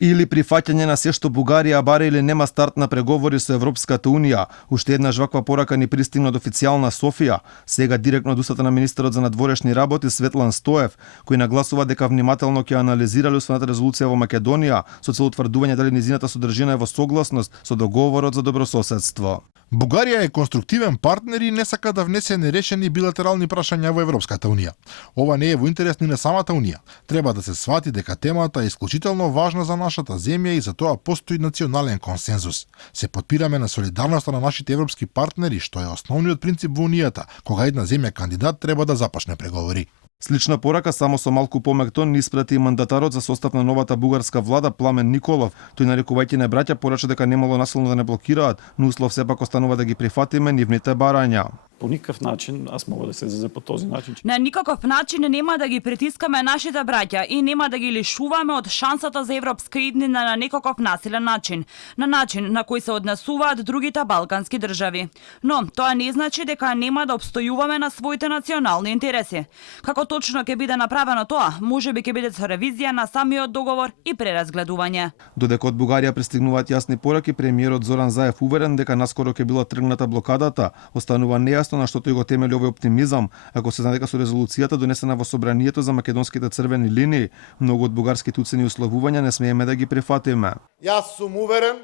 Или прифаќање на се што Бугарија бара или нема старт на преговори со Европската Унија. Уште еднаш ваква порака ни пристигна од официјална Софија, сега директно од устата на министерот за надворешни работи Светлан Стоев, кој нагласува дека внимателно ќе анализирале усвоената резолуција во Македонија со цел утврдување дали низината содржина е во согласност со договорот за добрососедство. Бугарија е конструктивен партнер и не сака да внесе нерешени билатерални прашања во Европската Унија. Ова не е во интерес ни на самата Унија. Треба да се свати дека темата е исклучително важна за нашата земја и за тоа постои национален консензус. Се потпираме на солидарноста на нашите европски партнери, што е основниот принцип во Унијата, кога една земја кандидат треба да започне преговори. Слична порака само со малку помек тон ни испрати и мандатарот за состав на новата бугарска влада Пламен Николов. Тој нарекувајќи на браќа порача дека немало насилно да не блокираат, но услов сепак останува да ги прифатиме нивните барања. По никаков начин, аз мога да се изразя по този начин. На никаков начин нема да ги притискаме нашите браќа и нема да ги лишуваме од шансата за европска иднина на некаков насилен начин, на начин на кој се однесуваат другите балкански држави. Но тоа не значи дека нема да обстојуваме на своите национални интереси. Како точно ќе биде направено тоа, можеби ќе биде со ревизија на самиот договор и преразгледување. Додека од Бугарија пристигнуваат јасни пораки, премиерот Зоран Заев уверен дека наскоро ќе била тргната блокадата, останува нејасно на што тој го темели овој оптимизам, ако се знае дека со резолуцијата донесена во собранието за македонските црвени линии, многу од бугарските уцени и условувања не смееме да ги прифатиме. Јас сум уверен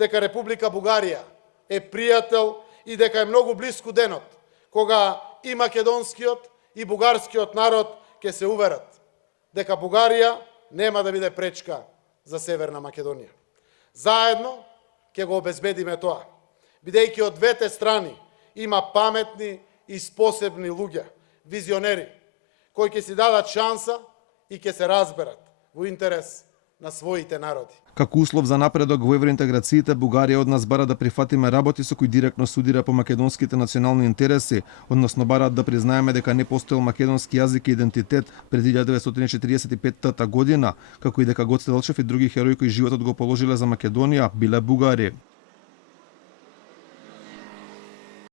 дека Република Бугарија е пријател и дека е многу блиску денот кога и македонскиот и бугарскиот народ ќе се уверат дека Бугарија нема да биде пречка за Северна Македонија. Заедно ќе го обезбедиме тоа, бидејќи од двете страни има паметни и способни луѓе, визионери, кои ќе си дадат шанса и ќе се разберат во интерес на своите народи. Како услов за напредок во евроинтеграциите, Бугарија од нас бара да прифатиме работи со кои директно судира по македонските национални интереси, односно бараат да признаеме дека не постоел македонски јазик и идентитет пред 1945 година, како и дека Гоце Делчев и други херои кои животот го положиле за Македонија биле бугари.